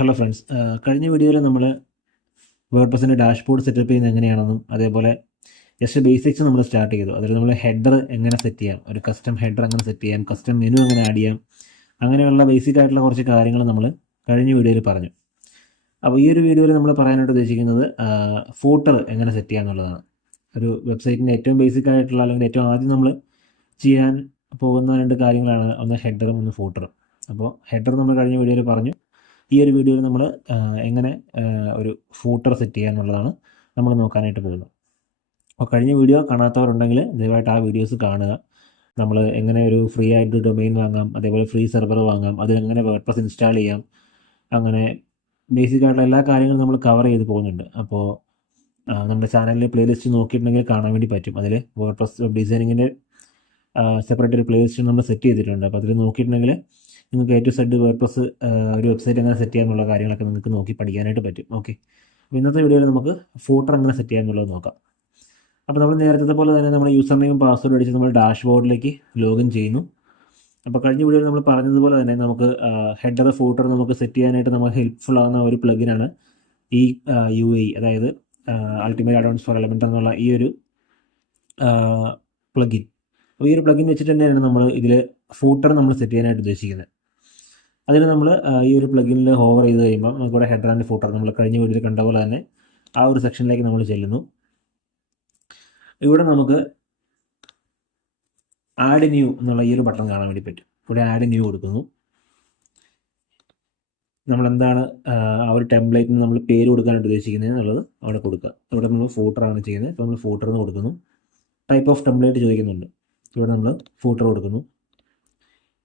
Hello friends, കഴിഞ്ഞ വീഡിയോയിൽ നമ്മൾ വേർഡ്പ്രസിൻ്റെ ഡാഷ്ബോർഡ് സെറ്റപ്പ് ചെയ്യുന്നത് എങ്ങനെയാണെന്നും അതേപോലെ ജസ്റ്റ് ബേസിക്സ് നമ്മൾ സ്റ്റാർട്ട് ചെയ്തു. അതിൽ നമ്മൾ ഹെഡർ എങ്ങനെ സെറ്റ് ചെയ്യാം, ഒരു കസ്റ്റം ഹെഡർ എങ്ങനെ സെറ്റ് ചെയ്യാം, കസ്റ്റം മെനു എങ്ങനെ ആഡ് ചെയ്യാം, അങ്ങനെയുള്ള ബേസിക് ആയിട്ടുള്ള കുറച്ച് കാര്യങ്ങൾ നമ്മൾ കഴിഞ്ഞ വീഡിയോയിൽ പറഞ്ഞു. അപ്പോൾ ഈ ഒരു വീഡിയോയിൽ നമ്മൾ പറയാനായിട്ട് ഉദ്ദേശിക്കുന്നത് ഫൂട്ടർ എങ്ങനെ സെറ്റ് ചെയ്യുക എന്നുള്ളതാണ്. ഒരു വെബ്സൈറ്റിൻ്റെ ഏറ്റവും ബേസിക് ആയിട്ടുള്ള അല്ലെങ്കിൽ ഏറ്റവും ആദ്യം നമ്മൾ ചെയ്യാൻ പോകുന്ന രണ്ട് കാര്യങ്ങളാണ്, ഒന്ന് ഹെഡറും ഒന്ന് ഫൂട്ടറും. അപ്പോൾ ഹെഡർ നമ്മൾ കഴിഞ്ഞ വീഡിയോയിൽ പറഞ്ഞു. ഈ ഒരു വീഡിയോയിൽ നമ്മൾ എങ്ങനെ ഒരു ഫൂട്ടർ സെറ്റ് ചെയ്യുക എന്നുള്ളതാണ് നമ്മൾ നോക്കാനായിട്ട് പോകുന്നത്. അപ്പോൾ കഴിഞ്ഞ വീഡിയോ കാണാത്തവരുണ്ടെങ്കിൽ ദയവായിട്ട് ആ വീഡിയോസ് കാണുക. നമ്മൾ എങ്ങനെ ഒരു ഫ്രീ ആയിട്ട് ഡൊമെയിൻ വാങ്ങാം, അതേപോലെ ഫ്രീ സെർവർ വാങ്ങാം, അതിലെങ്ങനെ വേർഡ്പ്രസ് ഇൻസ്റ്റാൾ ചെയ്യാം, അങ്ങനെ ബേസിക് ആയിട്ടുള്ള എല്ലാ കാര്യങ്ങളും നമ്മൾ കവർ ചെയ്ത് പോകുന്നുണ്ട്. അപ്പോൾ നമ്മുടെ ചാനലിൽ പ്ലേലിസ്റ്റ് നോക്കിയിട്ടുണ്ടെങ്കിൽ കാണാൻ വേണ്ടി പറ്റും. അതിൽ വേർഡ്പ്രസ് വെബ് ഡിസൈനിങ്ങിൻ്റെ സെപ്പറേറ്റ് ഒരു പ്ലേലിസ്റ്റ് നമ്മൾ സെറ്റ് ചെയ്തിട്ടുണ്ട്. അപ്പോൾ അതിൽ നോക്കിയിട്ടുണ്ടെങ്കിൽ നിങ്ങൾക്ക് A to Z വേർഡ്പ്രസ് ഒരു വെബ്സൈറ്റ് എങ്ങനെ സെറ്റ് ചെയ്യാനുള്ള കാര്യങ്ങളൊക്കെ നിങ്ങൾക്ക് നോക്കി പഠിക്കാനായിട്ട് പറ്റും. ഓക്കെ, അപ്പോൾ ഇന്നത്തെ വീഡിയോയിൽ നമുക്ക് ഫൂട്ടർ എങ്ങനെ സെറ്റ് ചെയ്യാമെന്നുള്ളത് നോക്കാം. അപ്പോൾ നമ്മൾ നേരത്തെ പോലെ തന്നെ നമ്മുടെ യൂസർ നെയിം പാസ്വേഡ് അടിച്ച് നമ്മൾ ഡാഷ്ബോർഡിലേക്ക് ലോഗിൻ ചെയ്യുന്നു. അപ്പോൾ കഴിഞ്ഞ വീഡിയോയിൽ നമ്മൾ പറഞ്ഞതുപോലെ തന്നെ നമുക്ക് ഹെഡർ ഫൂട്ടർ നമുക്ക് സെറ്റ് ചെയ്യാനായിട്ട് നമുക്ക് ഹെൽപ്ഫുൾ ആകുന്ന ഒരു പ്ലഗിനാണ് ഈ UAE, അതായത് അൾട്ടിമേറ്റ് അഡ്വാൻസ് ഫോർ എലമെൻ്റ് എന്നുള്ള ഈ ഒരു പ്ലഗിൻ. അപ്പോൾ ഈ ഒരു പ്ലഗിൻ വെച്ചിട്ട് തന്നെയാണ് നമ്മൾ ഇതിൽ ഫൂട്ടർ നമ്മൾ സെറ്റ് ചെയ്യാനായിട്ട് ഉദ്ദേശിക്കുന്നത്. അതിന് നമ്മൾ ഈ ഒരു പ്ലഗിനിൽ ഹോവർ ചെയ്ത് കഴിയുമ്പോൾ നമുക്കിവിടെ ഹെഡർ ആൻഡ് ഫൂട്ടർ നമ്മൾ കഴിഞ്ഞ വീഡിയോയിൽ കണ്ട പോലെ തന്നെ ആ ഒരു സെക്ഷനിലേക്ക് നമ്മൾ ചെല്ലുന്നു. ഇവിടെ നമുക്ക് ആഡ് ന്യൂ എന്നുള്ള ഈ ഒരു ബട്ടൺ കാണാൻ വേണ്ടി പറ്റും. ഇവിടെ ആഡ് ന്യൂ കൊടുക്കുന്നു. നമ്മളെന്താണ് ആ ഒരു ടെംപ്ലേറ്റിന് നമ്മൾ പേര് കൊടുക്കാനായിട്ട് ഉദ്ദേശിക്കുന്നത് എന്നുള്ളത് അവിടെ കൊടുക്കുക. ഇവിടെ നമ്മൾ ഫൂട്ടറാണ് ചെയ്യുന്നത്. ഇപ്പോൾ നമ്മൾ ഫൂട്ടർ എന്ന് കൊടുക്കുന്നു. ടൈപ്പ് ഓഫ് ടെംപ്ലേറ്റ് ചോദിക്കുന്നുണ്ട്. ഇവിടെ നമ്മൾ ഫൂട്ടർ കൊടുക്കുന്നു.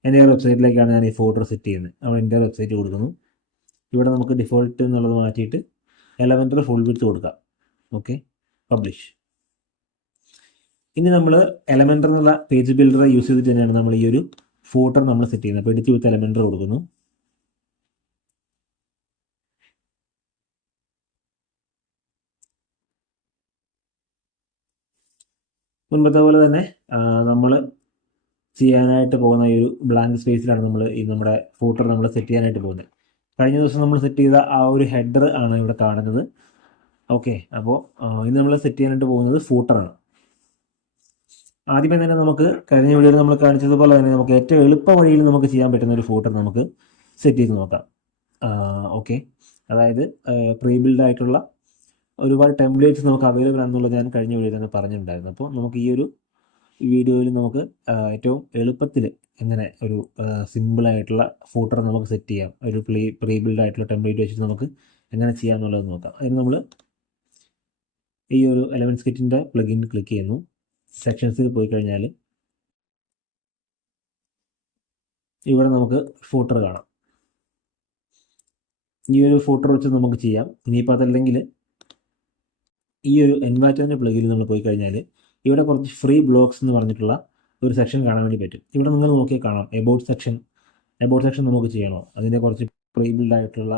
എൻ്റെ വെബ്സൈറ്റിലേക്കാണ് ഞാൻ ഈ ഫോൾഡർ സെറ്റ് ചെയ്യുന്നത്. നമ്മൾ എൻ്റെ വെബ്സൈറ്റ് കൊടുക്കുന്നു. ഇവിടെ നമുക്ക് ഡിഫോൾട്ട് എന്നുള്ളത് മാറ്റിയിട്ട് എലമെൻ്റർ ഫുൾ വിഡ്ത്ത് കൊടുക്കാം. Okay, publish. ഇനി നമ്മൾ എലമെൻ്റർ എന്നുള്ള പേജ് ബിൽഡർ യൂസ് ചെയ്തിട്ട് തന്നെയാണ് നമ്മൾ ഈ ഒരു ഫോൾഡർ നമ്മൾ സെറ്റ് ചെയ്യുന്നത്. അപ്പോൾ എഡിറ്റ് വിത്ത് എലമെൻ്റർ കൊടുക്കുന്നു. മുൻപത്തെ പോലെ തന്നെ നമ്മൾ ചെയ്യാനായിട്ട് പോകുന്ന ഈ ഒരു ബ്ലാങ്ക് സ്പേസിലാണ് നമ്മൾ ഈ നമ്മുടെ ഫൂട്ടർ നമ്മൾ സെറ്റ് ചെയ്യാനായിട്ട് പോകുന്നത്. കഴിഞ്ഞ ദിവസം നമ്മൾ സെറ്റ് ചെയ്ത ആ ഒരു ഹെഡർ ആണ് ഇവിടെ കാണുന്നത്. ഓക്കെ, അപ്പോൾ ഇന്ന് നമ്മൾ സെറ്റ് ചെയ്യാനായിട്ട് പോകുന്നത് ഫൂട്ടറാണ്. ആദ്യമേ തന്നെ നമുക്ക് കഴിഞ്ഞ വീഡിയോയിൽ നമ്മൾ കാണിച്ചതുപോലെ തന്നെ നമുക്ക് ഏറ്റവും എളുപ്പ വഴിയിൽ നമുക്ക് ചെയ്യാൻ പറ്റുന്ന ഒരു ഫൂട്ടർ നമുക്ക് സെറ്റ് ചെയ്ത് നോക്കാം. ഓക്കെ, അതായത് പ്രീ ബിൽഡ് ആയിട്ടുള്ള ഒരുപാട് ടെംപ്ലേറ്റ്സ് നമുക്ക് അവൈലബിൾ ആണെന്നുള്ളത് ഞാൻ കഴിഞ്ഞ വീഡിയോയിൽ തന്നെ പറഞ്ഞിട്ടുണ്ടായിരുന്നു. അപ്പോൾ നമുക്ക് ഈ ഒരു വീഡിയോയിൽ നമുക്ക് ഏറ്റവും എളുപ്പത്തിൽ എങ്ങനെ ഒരു സിമ്പിളായിട്ടുള്ള ഫൂട്ടർ നമുക്ക് സെറ്റ് ചെയ്യാം, ഒരു പ്രീ ബിൽഡ് ആയിട്ടുള്ള ടെംപ്ലേറ്റ് വെച്ചിട്ട് നമുക്ക് എങ്ങനെ ചെയ്യാം എന്നുള്ളത് നോക്കാം. അതിന് നമ്മൾ ഈ ഒരു എലമെൻറ്റ്സ് കിറ്റിൻ്റെ പ്ലഗിൻ ക്ലിക്ക് ചെയ്യുന്നു. സെക്ഷൻസിൽ പോയി കഴിഞ്ഞാൽ ഇവിടെ നമുക്ക് ഫൂട്ടർ കാണാം. ഈ ഒരു ഫൂട്ടർ വെച്ച് നമുക്ക് ചെയ്യാം. ഇനിയിപ്പോൾ അതല്ലെങ്കിൽ ഈ ഒരു എൻവൈറ്റൻ്റെ പ്ലഗിൽ നമ്മൾ പോയി കഴിഞ്ഞാൽ ഇവിടെ കുറച്ച് ഫ്രീ ബ്ലോക്സ് എന്ന് പറഞ്ഞിട്ടുള്ള ഒരു സെക്ഷൻ കാണാൻ വേണ്ടി പറ്റും. ഇവിടെ നിങ്ങൾ നോക്കിയാൽ കാണാം എബൌട്ട് സെക്ഷൻ നമുക്ക് ചെയ്യണോ, അതിൻ്റെ കുറച്ച് പ്രീ ബിൽഡ് ആയിട്ടുള്ള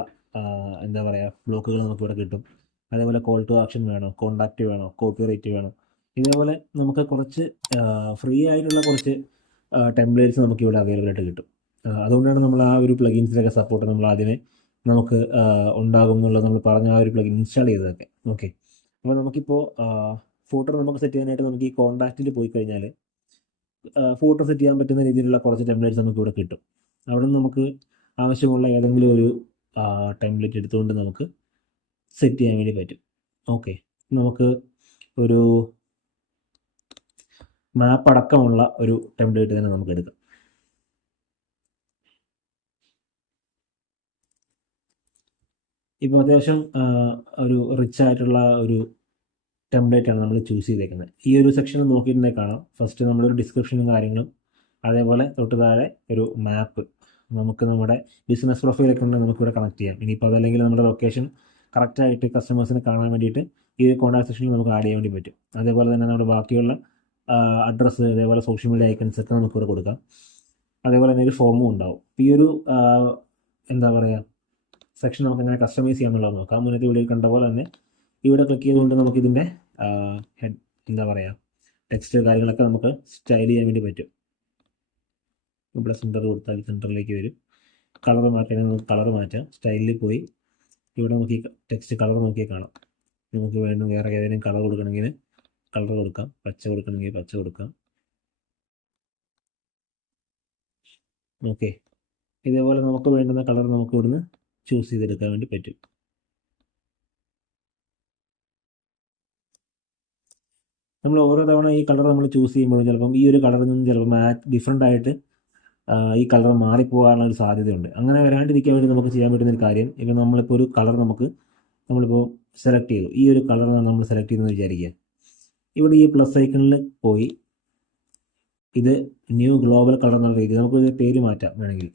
എന്താ പറയുക ബ്ലോക്കുകൾ നമുക്ക് ഇവിടെ കിട്ടും. അതേപോലെ കോൾ ടു ആക്ഷൻ വേണോ, കോണ്ടാക്റ്റ് വേണോ, കോപ്പി റൈറ്റ് വേണോ, ഇതേപോലെ നമുക്ക് കുറച്ച് ഫ്രീ ആയിട്ടുള്ള കുറച്ച് ടെംപ്ലേറ്റ്സ് നമുക്ക് ഇവിടെ അവൈലബിൾ ആയിട്ട് കിട്ടും. അതുകൊണ്ടാണ് നമ്മൾ ആ ഒരു പ്ലഗിൻസിലൊക്കെ സപ്പോർട്ട് നമ്മൾ ആദ്യമേ നമുക്ക് ഉണ്ടാകും എന്നുള്ളത് നമ്മൾ പറഞ്ഞ ആ ഒരു പ്ലഗിൻ ഇൻസ്റ്റാൾ ചെയ്തതൊക്കെ. ഓക്കെ, അപ്പോൾ നമുക്കിപ്പോൾ ഫോട്ടോ നമുക്ക് സെറ്റ് ചെയ്യാനായിട്ട് നമുക്ക് ഈ കോൺടാക്റ്റിൽ പോയി കഴിഞ്ഞാൽ ഫോട്ടോ സെറ്റ് ചെയ്യാൻ പറ്റുന്ന രീതിയിലുള്ള കുറച്ച് ടെംപ്ലേറ്റ്സ് നമുക്ക് ഇവിടെ കിട്ടും. അവിടെ നിന്ന് നമുക്ക് ആവശ്യമുള്ള ഏതെങ്കിലും ഒരു ടെംപ്ലേറ്റ് എടുത്തുകൊണ്ട് നമുക്ക് സെറ്റ് ചെയ്യാൻ വേണ്ടി പറ്റും. ഓക്കെ, നമുക്ക് ഒരു മാപ്പ് അടക്കമുള്ള ഒരു ടെംപ്ലേറ്റ് തന്നെ നമുക്ക് എടുക്കാം. ഇപ്പോൾ അത്യാവശ്യം ഒരു റിച്ച് ആയിട്ടുള്ള ഒരു ടെംപ്ലേറ്റ് ആണ് നമ്മൾ ചൂസ് ചെയ്തേക്കുന്നത്. ഈ ഒരു സെക്ഷനിൽ നോക്കിയിട്ടുണ്ടെങ്കിൽ കാണാം, ഫസ്റ്റ് നമ്മളൊരു ഡിസ്ക്രിപ്ഷനും കാര്യങ്ങളും, അതേപോലെ തൊട്ട് താഴെ ഒരു മാപ്പ്, നമുക്ക് നമ്മുടെ ബിസിനസ് പ്രൊഫൈലൊക്കെ ഉണ്ടെങ്കിൽ നമുക്കിവിടെ കണക്ട് ചെയ്യാം. ഇനിയിപ്പോൾ അതല്ലെങ്കിൽ നമ്മുടെ ലൊക്കേഷൻ കറക്റ്റായിട്ട് കസ്റ്റമേഴ്സിനെ കാണാൻ വേണ്ടിയിട്ട് ഈ ഒരു കോൺടാക്ട് സെക്ഷനിൽ നമുക്ക് ആഡ് ചെയ്യാൻ വേണ്ടി പറ്റും. അതേപോലെ തന്നെ നമ്മുടെ ബാക്കിയുള്ള അഡ്രസ്സ്, അതേപോലെ സോഷ്യൽ മീഡിയ ഐക്കൺസ് ഒക്കെ നമുക്കിവിടെ കൊടുക്കാം. അതേപോലെ തന്നെ ഒരു ഫോമും ഉണ്ടാവും. ഈ ഒരു എന്താ പറയുക സെക്ഷൻ നമുക്ക് എങ്ങനെ കസ്റ്റമൈസ് ചെയ്യാമെന്നുള്ളത് നോക്കാം. മുന്നത്തെ വീഡിയോയിൽ കണ്ട പോലെ തന്നെ ഇവിടെ ക്ലിക്ക് ചെയ്തുകൊണ്ട് നമുക്കിതിൻ്റെ എന്താ പറയുക ടെക്സ്റ്റ് കാര്യങ്ങളൊക്കെ നമുക്ക് സ്റ്റൈൽ ചെയ്യാൻ വേണ്ടി പറ്റും. ഇവിടെ സെൻറ്റർ കൊടുത്താൽ സെൻറ്ററിലേക്ക് വരും. കളർ മാറ്റണമെങ്കിൽ നമുക്ക് കളർ മാറ്റാം. സ്റ്റൈലിൽ പോയി ഇവിടെ നമുക്ക് ഈ ടെക്സ്റ്റ് കളർ നോക്കിയാൽ കാണാം. നമുക്ക് വേണ്ട വേറെ ഏതെങ്കിലും കളർ കൊടുക്കണമെങ്കിൽ കളർ കൊടുക്കാം. പച്ച കൊടുക്കണമെങ്കിൽ പച്ച കൊടുക്കാം. ഓക്കെ, ഇതേപോലെ നമുക്ക് വേണ്ടുന്ന കളർ നമുക്ക് ഇവിടുന്ന് ചൂസ് ചെയ്തെടുക്കാൻ വേണ്ടി പറ്റും. നമ്മൾ ഓരോ തവണ ഈ കളർ നമ്മൾ ചൂസ് ചെയ്യുമ്പോഴും ചിലപ്പം ഈ ഒരു കളറിൽ നിന്ന് ചിലപ്പോൾ ഡിഫറെൻ്റ് ആയിട്ട് ഈ കളർ മാറിപ്പോകാനുള്ള ഒരു സാധ്യതയുണ്ട്. അങ്ങനെ വരാണ്ടിരിക്കാൻ വേണ്ടി നമുക്ക് ചെയ്യാൻ പറ്റുന്ന ഒരു കാര്യം, ഇപ്പം നമ്മളിപ്പോൾ ഒരു കളർ നമ്മളിപ്പോൾ സെലക്ട് ചെയ്തു. ഈ ഒരു കളറാണ് നമ്മൾ സെലക്ട് ചെയ്തെന്ന് വിചാരിക്കുക. ഇവിടെ ഈ പ്ലസ് ഐക്കണിൽ പോയി ഇത് ന്യൂ ഗ്ലോബൽ കളർ എന്നുള്ള രീതിയിൽ നമുക്കൊരു പേര് മാറ്റാം. വേണമെങ്കിൽ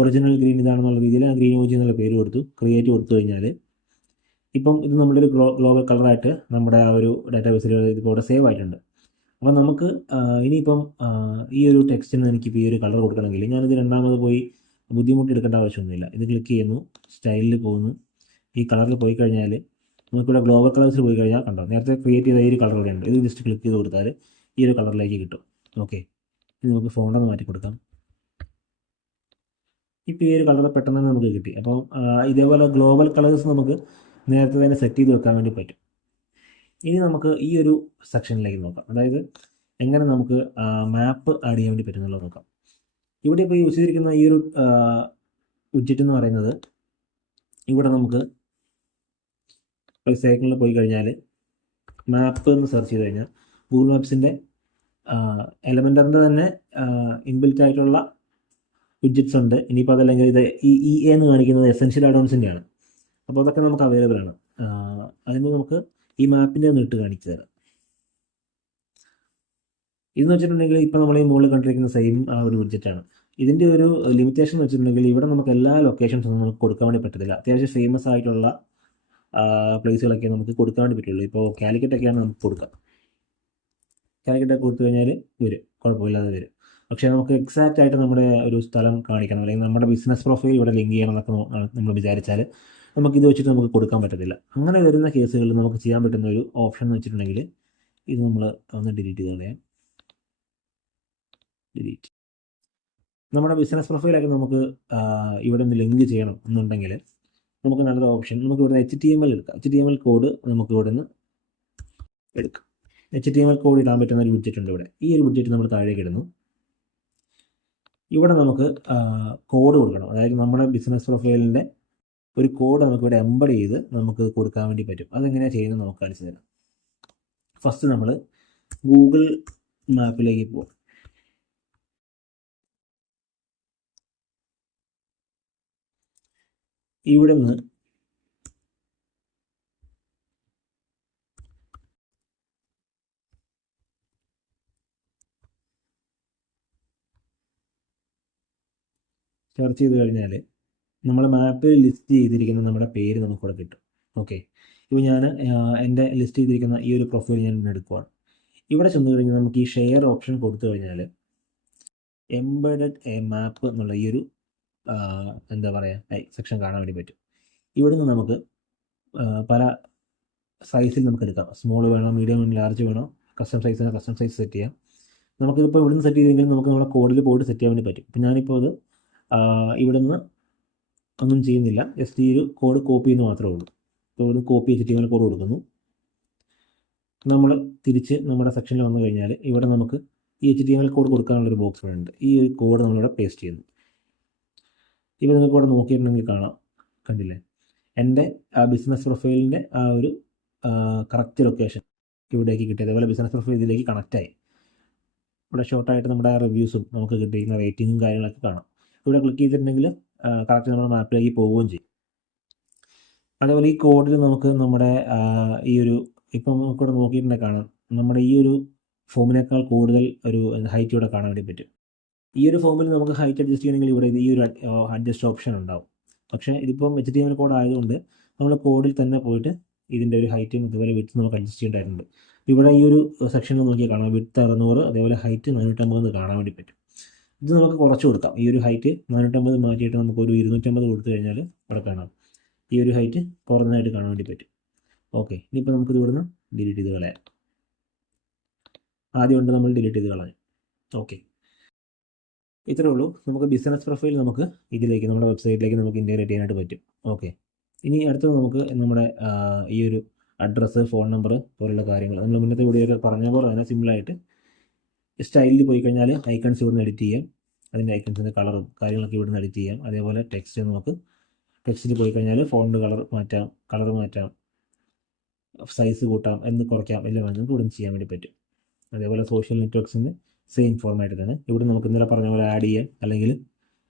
ഒറിജിനൽ ഗ്രീൻ ഇതാണെന്നുള്ള രീതിയിൽ ആ ഗ്രീൻ ഓജി എന്നുള്ള പേര് കൊടുത്തു, ക്രിയേറ്റ് കൊടുത്തു കഴിഞ്ഞാൽ ഇപ്പം ഇത് നമ്മുടെ ഒരു ഗ്ലോബൽ കളറായിട്ട് നമ്മുടെ ആ ഒരു ഡാറ്റാബേസിൽ ഇതിപ്പോൾ ഇവിടെ സേവ് ആയിട്ടുണ്ട്. അപ്പോൾ നമുക്ക് ഇനിയിപ്പം ഈ ഒരു ടെക്സ്റ്റിന് എനിക്കിപ്പോൾ ഈ ഒരു കളർ കൊടുക്കണമെങ്കിൽ ഞാനിത് രണ്ടാമത് പോയി ബുദ്ധിമുട്ടെടുക്കേണ്ട ആവശ്യമൊന്നുമില്ല. ഇത് ക്ലിക്ക് ചെയ്യുന്നു, സ്റ്റൈലിൽ പോകുന്നു, ഈ കളറിൽ പോയി കഴിഞ്ഞാൽ നമുക്കിവിടെ ഗ്ലോബൽ കളേഴ്സിൽ പോയി കഴിഞ്ഞാൽ കണ്ടോ നേരത്തെ ക്രിയേറ്റ് ചെയ്ത ഈ ഒരു കളർ ഇവിടെ ഉണ്ട്. ഇത് ജസ്റ്റ് ക്ലിക്ക് ചെയ്ത് കൊടുത്താൽ ഈ ഒരു കളറിലേക്ക് കിട്ടും. ഓക്കെ, ഇത് നമുക്ക് ഫോണ്ടൊന്ന് മാറ്റി കൊടുക്കാം. ഇപ്പോൾ ഈ ഒരു കളർ പെട്ടെന്ന് തന്നെ നമുക്ക് കിട്ടി. അപ്പം ഇതേപോലെ ഗ്ലോബൽ കളേഴ്സ് നമുക്ക് നേരത്തെ തന്നെ സെറ്റ് ചെയ്ത് വെക്കാൻ വേണ്ടി പറ്റും. ഇനി നമുക്ക് ഈ ഒരു സെക്ഷനിലേക്ക് നോക്കാം, അതായത് എങ്ങനെ നമുക്ക് മാപ്പ് ആഡ് ചെയ്യാൻ വേണ്ടി പറ്റുന്നുള്ളത് നോക്കാം. ഇവിടെ ഇപ്പോൾ യൂസ് ചെയ്തിരിക്കുന്ന ഈ ഒരു വിഡ്ജറ്റ് എന്ന് പറയുന്നത്, ഇവിടെ നമുക്ക് സൈക്കിളിൽ പോയി കഴിഞ്ഞാൽ മാപ്പ് എന്ന് സെർച്ച് ചെയ്ത് കഴിഞ്ഞാൽ ഗൂഗിൾ മാപ്സിൻ്റെ എലമെൻ്ററിൻ്റെ തന്നെ ഇൻബിൽറ്റ് ആയിട്ടുള്ള വിഡ്ജറ്റ്സ് ഉണ്ട്. ഇനിയിപ്പോൾ അതല്ലെങ്കിൽ ഇത് ഈ എന്ന് കാണിക്കുന്നത് എസെൻഷ്യൽ ആഡോൺസിൻ്റെയാണ്. അപ്പോൾ അതൊക്കെ നമുക്ക് അവൈലബിൾ ആണ്. അതിന് നമുക്ക് ഈ മാപ്പിൻ്റെ ഒന്ന് ഇട്ട് കാണിച്ചു തരാം. ഇതെന്ന് വെച്ചിട്ടുണ്ടെങ്കിൽ ഇപ്പോൾ നമ്മൾ ഈ മുകളിൽ കണ്ടിരിക്കുന്ന സെയിം ആ ഒരു വിഡ്ജറ്റാണ്. ഇതിൻ്റെ ഒരു ലിമിറ്റേഷൻ എന്ന് വെച്ചിട്ടുണ്ടെങ്കിൽ ഇവിടെ നമുക്ക് എല്ലാ ലൊക്കേഷൻസും നമുക്ക് കൊടുക്കാൻ വേണ്ടി പറ്റത്തില്ല. അത്യാവശ്യം ഫേമസ് ആയിട്ടുള്ള പ്ലേസുകളൊക്കെ നമുക്ക് കൊടുക്കാൻ വേണ്ടി പറ്റുള്ളൂ. ഇപ്പോൾ കാലിക്കറ്റൊക്കെയാണ് നമുക്ക് കൊടുക്കാം. കാലിക്കറ്റൊക്കെ കൊടുത്തു കഴിഞ്ഞാൽ വരും, കുഴപ്പമില്ലാതെ വരും. പക്ഷേ നമുക്ക് എക്സാക്റ്റ് ആയിട്ട് നമ്മുടെ ഒരു സ്ഥലം കാണിക്കണം, അല്ലെങ്കിൽ നമ്മുടെ ബിസിനസ് പ്രൊഫൈൽ ഇവിടെ ലിങ്ക് ചെയ്യണം എന്നൊക്കെ നമ്മൾ വിചാരിച്ചാൽ നമുക്കിത് വെച്ചിട്ട് നമുക്ക് കൊടുക്കാൻ പറ്റത്തില്ല. അങ്ങനെ വരുന്ന കേസുകളിൽ നമുക്ക് ചെയ്യാൻ പറ്റുന്ന ഒരു ഓപ്ഷൻ എന്ന് വെച്ചിട്ടുണ്ടെങ്കിൽ ഇത് നമ്മൾ ഒന്ന് ഡിലീറ്റ് ചെയ്ത് കളയാം. ഡിലീറ്റ്. നമ്മുടെ ബിസിനസ് പ്രൊഫൈലൊക്കെ നമുക്ക് ഇവിടെ നിന്ന് ലിങ്ക് ചെയ്യണം എന്നുണ്ടെങ്കിൽ നമുക്ക് നല്ലൊരു ഓപ്ഷൻ, നമുക്ക് ഇവിടെ HTML എടുക്കാം. HTML കോഡ് നമുക്ക് ഇവിടെ നിന്ന് എടുക്കാം. HTML കോഡ് ഇടാൻ പറ്റുന്ന ഒരു വിഡ്ജറ്റ് ഉണ്ട് ഇവിടെ. ഈ ഒരു വിഡ്ജറ്റ് നമ്മൾ താഴേക്ക് ഇടുന്നു. ഇവിടെ നമുക്ക് കോഡ് കൊടുക്കണം, അതായത് നമ്മുടെ ബിസിനസ് പ്രൊഫൈലിൻ്റെ ഒരു കോഡ് നമുക്ക് ഇവിടെ എംബഡ് ചെയ്ത് നമുക്ക് കൊടുക്കാൻ വേണ്ടി പറ്റും. അതെങ്ങനെയാണ് ചെയ്യുന്നത് നമുക്ക് കാണിച്ചു തരാം. ഫസ്റ്റ് നമ്മൾ ഗൂഗിൾ മാപ്പിലേക്ക് പോകും. ഇവിടെ നിന്ന് സെർച്ച് ചെയ്ത് കഴിഞ്ഞാൽ നമ്മൾ മാപ്പിൽ ലിസ്റ്റ് ചെയ്തിരിക്കുന്ന നമ്മുടെ പേര് നമുക്കിവിടെ കിട്ടും. ഓക്കെ, ഇപ്പോൾ ഞാൻ എൻ്റെ ലിസ്റ്റ് ചെയ്തിരിക്കുന്ന ഈ ഒരു പ്രൊഫൈൽ ഞാൻ എടുക്കുവാണ്. ഇവിടെ ചെന്ന് കഴിഞ്ഞാൽ നമുക്ക് ഈ ഷെയർ ഓപ്ഷൻ കൊടുത്തു കഴിഞ്ഞാൽ എംബഡഡ് എ മാപ്പ് എന്നുള്ള ഈ ഒരു എന്താ പറയുക സെക്ഷൻ കാണാൻ വേണ്ടി പറ്റും. ഇവിടെ നിന്ന് നമുക്ക് പല സൈസിൽ നമുക്ക് എടുക്കാം. സ്മോൾ വേണോ, മീഡിയം വേണോ, ലാർജ് വേണോ, കസ്റ്റം സൈസിന് കസ്റ്റം സൈസ് സെറ്റ് ചെയ്യാം. നമുക്കിതിപ്പോൾ ഇവിടെ നിന്ന് സെറ്റ് ചെയ്തെങ്കിൽ നമുക്ക് നമ്മുടെ കോഡിൽ പോയിട്ട് സെറ്റ് ചെയ്യാൻ വേണ്ടി പറ്റും. ഇപ്പം ഞാനിപ്പോൾ അത് ഇവിടെ നിന്ന് ഒന്നും ചെയ്യുന്നില്ല, ജസ്റ്റ് ഈ ഒരു കോഡ് കോപ്പി ചെയ്യുന്നത് മാത്രമേ ഉള്ളൂ. ഇപ്പോൾ ഇവിടെ കോപ്പി HTML കോഡ് കൊടുക്കുന്നു. നമ്മൾ തിരിച്ച് നമ്മുടെ സെക്ഷനിൽ വന്നു കഴിഞ്ഞാൽ ഇവിടെ നമുക്ക് ഈ HTML കോഡ് കൊടുക്കാനുള്ളൊരു ബോക്സ് ഉണ്ട്. ഈ ഒരു കോഡ് നമ്മളിവിടെ പേസ്റ്റ് ചെയ്യുന്നു. ഇപ്പോൾ നിങ്ങൾക്ക് ഇവിടെ നോക്കിയിട്ടുണ്ടെങ്കിൽ കാണാം, കണ്ടില്ലേ, എൻ്റെ ബിസിനസ് പ്രൊഫൈലിൻ്റെ ആ ഒരു കറക്റ്റ് ലൊക്കേഷൻ ഇവിടേക്ക് കിട്ടി. അതേപോലെ ബിസിനസ് പ്രൊഫൈൽ ഇതിലേക്ക് കണക്റ്റായി. ഇവിടെ ഷോർട്ടായിട്ട് നമ്മുടെ റിവ്യൂസും നമുക്ക് കിട്ടിയിരിക്കുന്ന റേറ്റിങ്ങും കാര്യങ്ങളൊക്കെ കാണാം. ഇവിടെ ക്ലിക്ക് ചെയ്തിട്ടുണ്ടെങ്കിൽ കറക്റ്റ് നമ്മുടെ മാപ്പിലേക്ക് പോവുകയും ചെയ്യും. അതേപോലെ ഈ കോഡിൽ നമുക്ക് നമ്മുടെ ഈ ഒരു ഇപ്പം നമുക്കിവിടെ നോക്കിയിട്ടുണ്ടെങ്കിൽ കാണാം, നമ്മുടെ ഈ ഒരു ഫോമിനേക്കാൾ കൂടുതൽ ഒരു ഹൈറ്റ് ഇവിടെ കാണാൻ വേണ്ടി പറ്റും. ഈ ഒരു ഫോമിൽ നമുക്ക് ഹൈറ്റ് അഡ്ജസ്റ്റ് ചെയ്യണമെങ്കിൽ ഇവിടെ ഈ ഒരു അഡ്ജസ്റ്റ് ഓപ്ഷൻ ഉണ്ടാവും. പക്ഷേ ഇതിപ്പം HTML കോഡ് ആയതുകൊണ്ട് നമ്മൾ കോഡിൽ തന്നെ പോയിട്ട് ഇതിൻ്റെ ഒരു ഹൈറ്റും ഇതുപോലെ വിഡ്ത്ത് നമുക്ക് അഡ്ജസ്റ്റ് ചെയ്യേണ്ടതായിട്ടുണ്ട്. ഇവിടെ ഈ ഒരു സെക്ഷനിൽ നോക്കിയാൽ കാണാം വിഡ്ത്ത് 600, അതേപോലെ ഹൈറ്റ് 450 കാണാൻ വേണ്ടി പറ്റും. ഇത് നമുക്ക് കുറച്ച് കൊടുക്കാം. ഈ ഒരു ഹൈറ്റ് 450 മാറ്റിയിട്ട് നമുക്കൊരു 250 കൊടുത്തു കഴിഞ്ഞാൽ ഇവിടെ കാണാം ഈ ഒരു ഹൈറ്റ് കുറഞ്ഞതായിട്ട് കാണാൻ വേണ്ടി പറ്റും. ഓക്കെ, ഇനിയിപ്പോൾ നമുക്കിത് ഇവിടുന്ന് ഡിലീറ്റ് ചെയ്ത് കളയാം. ആദ്യം കൊണ്ട് നമ്മൾ ഡിലീറ്റ് ചെയ്ത് കളയാം. ഓക്കെ, ഇത്രേ ഉള്ളൂ. നമുക്ക് ബിസിനസ് പ്രൊഫൈൽ നമുക്ക് ഇതിലേക്ക് നമ്മുടെ വെബ്സൈറ്റിലേക്ക് നമുക്ക് ഇൻറ്റഗ്രേറ്റ് ചെയ്യാനായിട്ട് പറ്റും. ഓക്കെ. ഇനി അടുത്തത് നമുക്ക് നമ്മുടെ ഈ ഒരു അഡ്രസ്സ്, ഫോൺ നമ്പർ പോലുള്ള കാര്യങ്ങൾ നമ്മൾ മുന്നത്തെ വീഡിയോയിൽ പറഞ്ഞ പോലെ തന്നെ സിമ്പിളായിട്ട് സ്റ്റൈലിൽ പോയി കഴിഞ്ഞാൽ ഐക്കൺസ് ഇവിടുന്ന് എഡിറ്റ് ചെയ്യാം. അതിൻ്റെ ഐക്കൺസിൻ്റെ കളറും കാര്യങ്ങളൊക്കെ ഇവിടുന്ന് എഡിറ്റ് ചെയ്യാം. അതേപോലെ ടെക്സ്റ്റ് നമുക്ക് ടെക്സ്റ്റിൽ പോയി കഴിഞ്ഞാൽ ഫോണ്ട് കളർ മാറ്റാം, സൈസ് കൂട്ടാം, എന്ന് കുറയ്ക്കാം, എല്ലാം നമുക്ക് ഇവിടുന്ന് ചെയ്യാൻ വേണ്ടി പറ്റും. അതേപോലെ സോഷ്യൽ നെറ്റ്വർക്ക്സിന് സെയിം ഫോർമാറ്റ് തന്നെ ഇവിടെ നമുക്ക് ഇന്നലെ പറഞ്ഞ പോലെ ആഡ് ചെയ്യാം, അല്ലെങ്കിൽ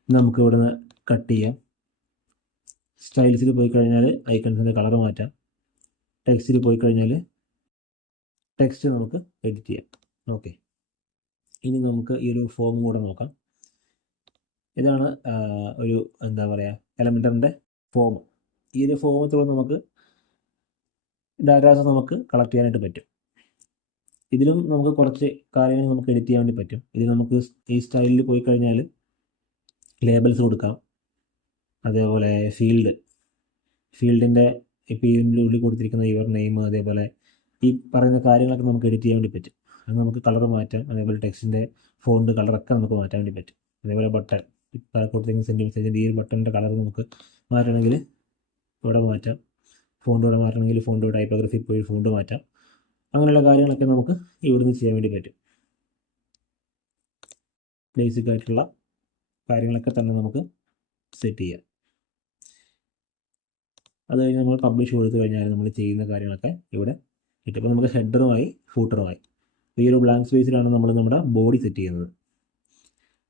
നമുക്ക് ഇവിടുന്ന് കട്ട് ചെയ്യാം. സ്റ്റൈൽസിൽ പോയി കഴിഞ്ഞാൽ ഐക്കൺസിൻ്റെ കളർ മാറ്റാം. ടെക്സ്റ്റിൽ പോയി കഴിഞ്ഞാൽ ടെക്സ്റ്റ് നമുക്ക് എഡിറ്റ് ചെയ്യാം. ഓക്കെ. ഇനി നമുക്ക് ഈ ഒരു ഫോം കൂടെ നോക്കാം. ഇതാണ് ഒരു എന്താ പറയുക എലമെൻറ്ററിൻ്റെ ഫോം. ഈ ഒരു ഫോമത്തിലൂടെ നമുക്ക് ഡാറ്റാസ് നമുക്ക് കളക്ട് ചെയ്യാനായിട്ട് പറ്റും. ഇതിലും നമുക്ക് കുറച്ച് കാര്യങ്ങൾ നമുക്ക് എഡിറ്റ് ചെയ്യാൻ വേണ്ടി പറ്റും. ഇതിൽ നമുക്ക് ഈ സ്റ്റൈലിൽ പോയി കഴിഞ്ഞാൽ ലേബൽസ് കൊടുക്കാം. അതേപോലെ ഫീൽഡിൻ്റെ ഇപ്പോൾ ഇതിൻ്റെ ഉള്ളിൽ കൊടുത്തിരിക്കുന്ന യുവർ നെയിം, അതേപോലെ ഈ പറയുന്ന കാര്യങ്ങളൊക്കെ നമുക്ക് എഡിറ്റ് ചെയ്യാൻ വേണ്ടി പറ്റും. അത് നമുക്ക് കളർ മാറ്റാം. അതേപോലെ ടെക്സ്റ്റിൻ്റെ ഫോണ്ട് കളറൊക്കെ നമുക്ക് മാറ്റാൻ വേണ്ടി പറ്റും. അതേപോലെ ബട്ടൺ ഇപ്പോൾ കൊടുത്തിരിക്കുന്ന സെൻറ്റിമെൻറ്റ്സിൻ്റെ ഈ ഒരു ബട്ടണിൻ്റെ കളർ നമുക്ക് മാറ്റണമെങ്കിൽ ഇവിടെ മാറ്റാം. ഫോണ്ട് ഇവിടെ മാറ്റണമെങ്കിൽ ഫോണ്ട് ടൈപ്പോഗ്രഫി പോയി ഫോണ്ട് മാറ്റാം. അങ്ങനെയുള്ള കാര്യങ്ങളൊക്കെ നമുക്ക് ഇവിടുന്ന് ചെയ്യാൻ വേണ്ടി പറ്റും. ബേസിക് ആയിട്ടുള്ള കാര്യങ്ങളൊക്കെ തന്നെ നമുക്ക് സെറ്റ് ചെയ്യാം. അത് കഴിഞ്ഞ് നമ്മൾ പബ്ലിഷ് കൊടുത്തു കഴിഞ്ഞാൽ നമ്മൾ ചെയ്യുന്ന കാര്യങ്ങളൊക്കെ ഇവിടെ കിട്ടും. ഇപ്പോൾ നമുക്ക് ഹെഡറുമായി ഫൂട്ടറുമായി ഈ ഒരു ബ്ലാങ്ക് സ്പേസിലാണ് നമ്മൾ നമ്മുടെ ബോഡി സെറ്റ് ചെയ്യുന്നത്.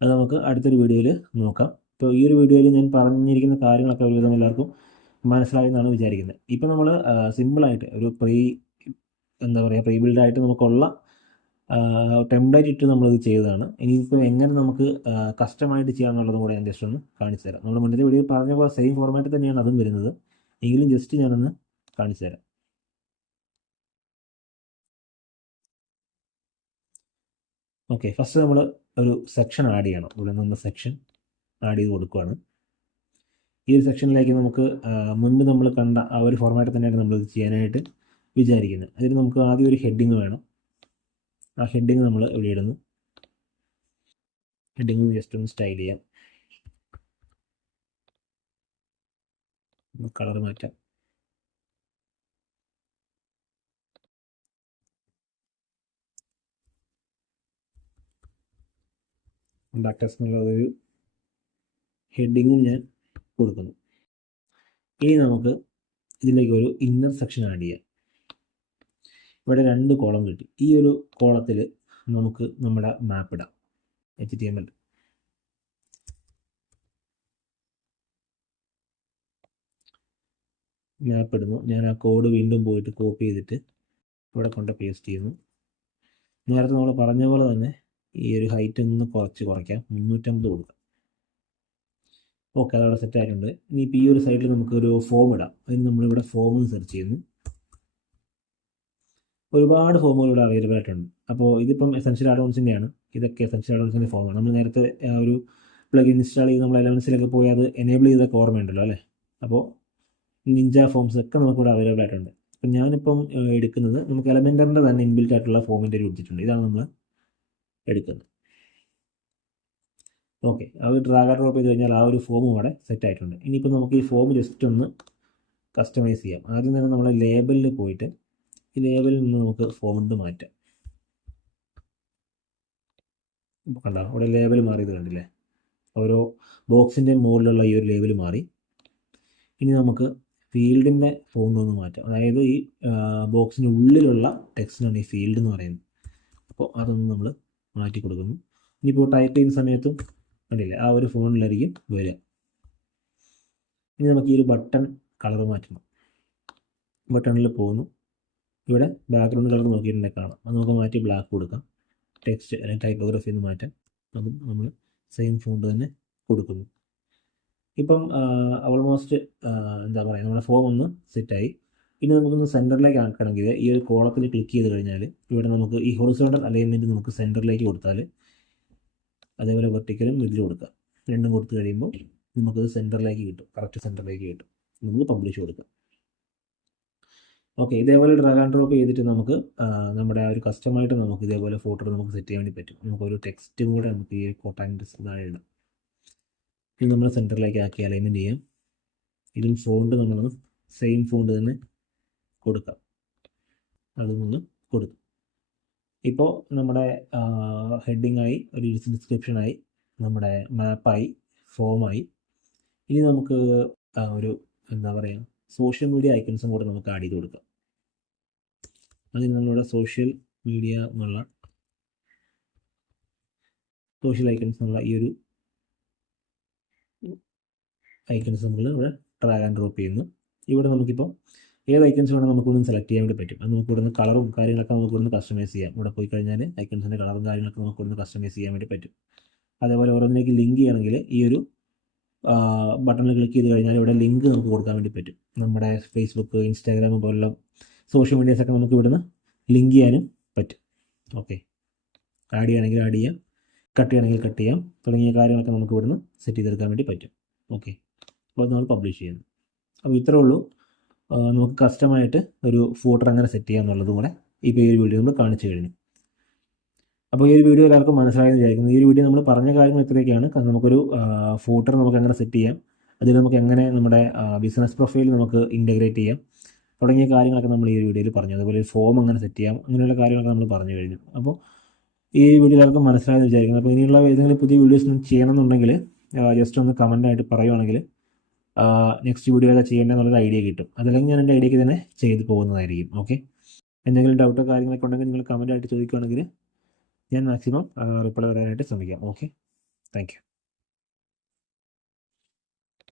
അത് നമുക്ക് അടുത്തൊരു വീഡിയോയിൽ നോക്കാം. ഇപ്പോൾ ഈ ഒരു വീഡിയോയിൽ ഞാൻ പറഞ്ഞിരിക്കുന്ന കാര്യങ്ങളൊക്കെ ഒരുവിധം എല്ലാവർക്കും മനസ്സിലായെന്നാണ് വിചാരിക്കുന്നത്. ഇപ്പോൾ നമ്മൾ സിമ്പിളായിട്ട് ഒരു പ്രീ ബിൽഡായിട്ട് നമുക്കുള്ള ടെംപ്ലേറ്റ് ഇട്ട് നമ്മളിത് ചെയ്തതാണ്. ഇനിയിപ്പോൾ എങ്ങനെ നമുക്ക് കസ്റ്റമായിട്ട് ചെയ്യാമെന്നുള്ളതും കൂടെ ഞാൻ ജസ്റ്റ് ഒന്ന് കാണിച്ചു തരാം. നമ്മൾ മുന്നത്തെ വീഡിയോ പറഞ്ഞ പോലെ സെയിം ഫോർമാറ്റിൽ തന്നെയാണ് അതും വരുന്നത്, എങ്കിലും ജസ്റ്റ് ഞാനൊന്ന് കാണിച്ചു തരാം. ഓക്കെ. ഫസ്റ്റ് നമ്മൾ ഒരു സെക്ഷൻ ആഡ് ചെയ്യണം. ഇവിടെ നമ്മൾ സെക്ഷൻ ആഡ് ചെയ്ത് കൊടുക്കുകയാണ്. ഈ ഒരു സെക്ഷനിലേക്ക് നമുക്ക് മുൻപ് നമ്മൾ കണ്ട ആ ഒരു ഫോർമാറ്റിൽ തന്നെയാണ് നമ്മളിത് ചെയ്യാനായിട്ട് വിചാരിക്കുന്നത്. അതിന് നമുക്ക് ആദ്യം ഒരു ഹെഡിങ് വേണം. ആ ഹെഡിങ് നമ്മൾ ഇവിടെ ഇടുന്നു. ഹെഡിങ് ജസ്റ്റ് ഒന്ന് സ്റ്റൈൽ ചെയ്യാം, കളർ മാറ്റാം. ഡാക്ടേഴ്സ് എന്നുള്ളതൊരു ഹെഡിങ്ങും ഞാൻ കൊടുക്കുന്നു. ഇനി നമുക്ക് ഇതിലേക്ക് ഒരു ഇന്നർ സെക്ഷൻ ആഡ് ചെയ്യാം. ഇവിടെ 2 കോളം കിട്ടി. ഈ ഒരു കോളത്തിൽ നമുക്ക് നമ്മുടെ മാപ്പ് ഇടാം. HTML മാപ്പ് ഇടുന്നു. ഞാൻ ആ കോഡ് വീണ്ടും പോയിട്ട് കോപ്പി ചെയ്തിട്ട് ഇവിടെ കൊണ്ട് പേസ്റ്റ് ചെയ്യുന്നു. നേരത്തെ നമ്മൾ പറഞ്ഞ പോലെ തന്നെ ഈ ഒരു ഹൈറ്റ് ഒന്ന് കുറയ്ക്കാം, 350 കൊടുക്കാം. ഓക്കെ, അതവിടെ സെറ്റ് ആയിട്ടുണ്ട്. ഇനിയിപ്പോൾ ഈ ഒരു സൈഡിൽ നമുക്കൊരു ഫോം ഇടാം. അതിന് നമ്മളിവിടെ ഫോം സെർച്ച് ചെയ്യുന്നു. ഒരുപാട് ഫോമുകൾ ഇവിടെ അവൈലബിൾ ആയിട്ടുണ്ട്. അപ്പോൾ ഇതിപ്പം എസെൻഷ്യൽ ആഡോൺസിൻ്റെയാണ്. ഇതൊക്കെ എസെൻഷ്യൽ ആഡോൺസിൻ്റെ ഫോമാണ്. നമ്മൾ നേരത്തെ ഒരു പ്ലഗ് ഇൻസ്റ്റാൾ ചെയ്ത് നമ്മൾ എലമെൻസിലൊക്കെ പോയി അത് എനേബിൾ ചെയ്തൊക്കെ ഓർമ്മയുണ്ടല്ലോ അല്ലേ. അപ്പോൾ നിഞ്ച ഫോംസ് ഒക്കെ നമുക്കിവിടെ അവൈലബിൾ ആയിട്ടുണ്ട്. അപ്പം ഞാനിപ്പം എടുക്കുന്നത് നമുക്ക് എലമെൻറ്ററിൻ്റെ തന്നെ ഇൻബിൽറ്റ് ആയിട്ടുള്ള ഫോമിൻ്റെ ഒരു കൊടുത്തിട്ടുണ്ട്. ഇതാണ് നമ്മൾ എടുക്കുന്നത്. ഓക്കെ, അത് ഡ്രാഗ് ഡ്രോപ്പ് ചെയ്ത് കഴിഞ്ഞാൽ ആ ഒരു ഫോം അവിടെ സെറ്റ് ആയിട്ടുണ്ട്. ഇനിയിപ്പോൾ നമുക്ക് ഈ ഫോം ജസ്റ്റ് ഒന്ന് കസ്റ്റമൈസ് ചെയ്യാം. ആദ്യം തന്നെ നമ്മൾ ലേബലിൽ പോയിട്ട് ഈ ലേബലിൽ നിന്ന് നമുക്ക് ഫോണ്ട് മാറ്റാം. കണ്ടോ, അവിടെ ലേബൽ മാറിയത് കണ്ടില്ലേ. ഓരോ ബോക്സിൻ്റെ മുകളിലുള്ള ഈ ഒരു ലേബൽ മാറി. ഇനി നമുക്ക് ഫീൽഡിൻ്റെ ഫോണ്ട് ഒന്ന് മാറ്റാം. അതായത് ഈ ബോക്സിൻ്റെ ഉള്ളിലുള്ള ടെക്സ്റ്റിനാണ് ഈ ഫീൽഡ് എന്ന് പറയുന്നത്. അപ്പോൾ അതൊന്ന് നമ്മൾ മാറ്റി കൊടുക്കുന്നു. ഇനിയിപ്പോൾ ടൈപ്പ് ചെയ്യുന്ന സമയത്തും കണ്ടില്ലേ ആ ഒരു ഫോണിലായിരിക്കും വരിക. ഇനി നമുക്ക് ഈ ഒരു ബട്ടൺ കളർ മാറ്റണം. ബട്ടണിൽ പോകുന്നു. ഇവിടെ ബാക്ക്ഗ്രൗണ്ട് കളർ നോക്കിയിട്ടുണ്ടെങ്കിൽ കാണാം. അത് നമുക്ക് മാറ്റി ബ്ലാക്ക് കൊടുക്കാം. ടെക്സ്റ്റ് അല്ലെങ്കിൽ ടൈപ്പോഗ്രഫി എന്ന് മാറ്റാം. അതും നമ്മൾ സെയിം ഫോണ്ട് തന്നെ കൊടുക്കുന്നു. ഇപ്പം ഓൾമോസ്റ്റ് എന്താ പറയുക, നമ്മുടെ ഫോം ഒന്ന് സെറ്റായി. ഇനി നമുക്കൊന്ന് സെൻറ്ററിലേക്ക് ആക്കണമെങ്കിൽ ഈ ഒരു കോളത്തിൽ ക്ലിക്ക് ചെയ്ത് കഴിഞ്ഞാൽ ഇവിടെ നമുക്ക് ഈ ഹൊറിസോണ്ടൽ അലൈൻമെൻറ്റ് നമുക്ക് സെൻറ്ററിലേക്ക് കൊടുത്താൽ, അതേപോലെ വെർട്ടിക്കലും മിഡിൽ കൊടുക്കുക. രണ്ടും കൊടുത്തു കഴിയുമ്പോൾ നമുക്കത് സെൻറ്ററിലേക്ക് കിട്ടും, കറക്റ്റ് സെൻറ്ററിലേക്ക് കിട്ടും. നമുക്ക് പബ്ലിഷ് കൊടുക്കാം. ഓക്കെ, ഇതേപോലെ ഡ്രാഗ് ആൻഡ് ഡ്രോപ്പ് ചെയ്തിട്ട് നമുക്ക് നമ്മുടെ ആ ഒരു കസ്റ്റമായിട്ട് നമുക്ക് ഇതേപോലെ ഫോട്ടോ നമുക്ക് സെറ്റ് ചെയ്യാൻ വേണ്ടി പറ്റും. നമുക്കൊരു ടെക്സ്റ്റ് കൂടെ നമുക്ക് ഈ കോട്ടാക്ട് താഴെ ഇടാം. ഇത് നമ്മൾ സെൻറ്ററിലേക്ക് ആക്കി അലൈൻമെൻറ്റ് ചെയ്യാം. ഇതും ഫോണ്ട് നമ്മളൊന്ന് സെയിം ഫോണ്ട് തന്നെ കൊടുക്കാം. അതൊന്ന് കൊടുക്കും. ഇപ്പോൾ നമ്മുടെ ഹെഡിങ്ങായി, ഒരു ഡിസ്ക്രിപ്ഷനായി, നമ്മുടെ മാപ്പായി, ഫോമായി. ഇനി നമുക്ക് ഒരു എന്താ പറയുക, സോഷ്യൽ മീഡിയ ഐക്കൺസും കൂടെ നമുക്ക് ആഡ് ചെയ്ത് കൊടുക്കാം. അതിന് നമ്മളുടെ സോഷ്യൽ ഐക്കൺസ് എന്നുള്ള ഈ ഒരു ഐക്കൺസ് നമ്മൾ ഇവിടെ ഡ്രാഗ് ആൻഡ് ഡ്രോപ്പ് ചെയ്യുന്നു. ഇവിടെ നമുക്കിപ്പോൾ ഏത് ഐക്കൺസ് വേണം നമുക്കൊന്ന് സെലക്ട് ചെയ്യാൻ വേണ്ടി പറ്റും. അത് നമുക്ക് ഇവിടുന്ന് കളറും കാര്യങ്ങളൊക്കെ നമുക്കൊന്ന് കസ്റ്റമൈസ് ചെയ്യാം. ഇവിടെ പോയി കഴിഞ്ഞാൽ ഐക്കൺസിൻ്റെ കളറും കാര്യങ്ങളൊക്കെ നമുക്കൊന്ന് കസ്റ്റമൈസ് ചെയ്യാൻ വേണ്ടി പറ്റും. അതേപോലെ ഓരോന്നിലേക്ക് ലിങ്ക് ചെയ്യണമെങ്കിൽ ഈ ഒരു ബട്ടണിൽ ക്ലിക്ക് ചെയ്ത് കഴിഞ്ഞാൽ ഇവിടെ ലിങ്ക് നമുക്ക് കൊടുക്കാൻ വേണ്ടി പറ്റും. നമ്മുടെ ഫേസ്ബുക്ക്, ഇൻസ്റ്റാഗ്രാം പോലുള്ള സോഷ്യൽ മീഡിയാസൊക്കെ നമുക്ക് ഇവിടുന്ന് ലിങ്ക് ചെയ്യാനും പറ്റും. ഓക്കെ, ആഡ് ചെയ്യണമെങ്കിൽ ആഡ് ചെയ്യാം, കട്ട് ചെയ്യണമെങ്കിൽ കട്ട് ചെയ്യാം, തുടങ്ങിയ കാര്യങ്ങളൊക്കെ നമുക്ക് ഇവിടുന്ന് സെറ്റ് ചെയ്തെടുക്കാൻ വേണ്ടി പറ്റും. ഓക്കെ, അപ്പോൾ നമ്മൾ പബ്ലിഷ് ചെയ്യുന്നു. അപ്പോൾ ഇത്രേ ഉള്ളൂ. നമുക്ക് കസ്റ്റമായിട്ട് ഒരു ഫോട്ടർ എങ്ങനെ സെറ്റ് ചെയ്യാം എന്നുള്ളതും കൂടെ ഇപ്പോൾ ഈ ഒരു വീഡിയോ നമ്മൾ കാണിച്ചു കഴിഞ്ഞു. അപ്പോൾ ഈ ഒരു വീഡിയോ എല്ലാവർക്കും മനസ്സിലായെന്ന് വിചാരിക്കുന്നു. ഈ ഒരു വീഡിയോ നമ്മൾ പറഞ്ഞ കാര്യങ്ങൾ ഇത്രയൊക്കെയാണ്. നമുക്കൊരു ഫോട്ടർ നമുക്ക് എങ്ങനെ സെറ്റ് ചെയ്യാം, അതിൽ നമുക്ക് എങ്ങനെ നമ്മുടെ ബിസിനസ് പ്രൊഫൈൽ നമുക്ക് ഇൻറ്റഗ്രേറ്റ് ചെയ്യാം, തുടങ്ങിയ കാര്യങ്ങളൊക്കെ നമ്മൾ ഈ ഒരു വീഡിയോയിൽ പറഞ്ഞു. അതുപോലെ ഒരു ഫോം എങ്ങനെ സെറ്റ് ചെയ്യാം, അങ്ങനെയുള്ള കാര്യങ്ങളൊക്കെ നമ്മൾ പറഞ്ഞു കഴിഞ്ഞു. അപ്പോൾ ഈ വീഡിയോ എല്ലാവർക്കും മനസ്സിലായെന്ന് വിചാരിക്കുന്നു. അപ്പോൾ ഇനിയുള്ള ഏതെങ്കിലും പുതിയ വീഡിയോസ് ചെയ്യണമെന്നുണ്ടെങ്കിൽ ജസ്റ്റ് ഒന്ന് കമൻ്റായിട്ട് പറയുവാണെങ്കിൽ നെക്സ്റ്റ് വീഡിയോ ഏതാ ചെയ്യേണ്ടതെന്നുള്ളൊരു ഐഡിയ കിട്ടും. അതല്ലെങ്കിൽ ഞാൻ എൻ്റെ ഐഡിയക്ക് തന്നെ ചെയ്ത് പോകുന്നതായിരിക്കും. ഓക്കെ, എന്തെങ്കിലും ഡൗട്ടോ കാര്യങ്ങളൊക്കെ ഉണ്ടെങ്കിൽ നിങ്ങൾ കമൻ്റായിട്ട് ചോദിക്കുകയാണെങ്കിൽ ഞാൻ മാക്സിമം റിപ്ലൈ തരാനായിട്ട് ശ്രമിക്കാം. Okay, thank you.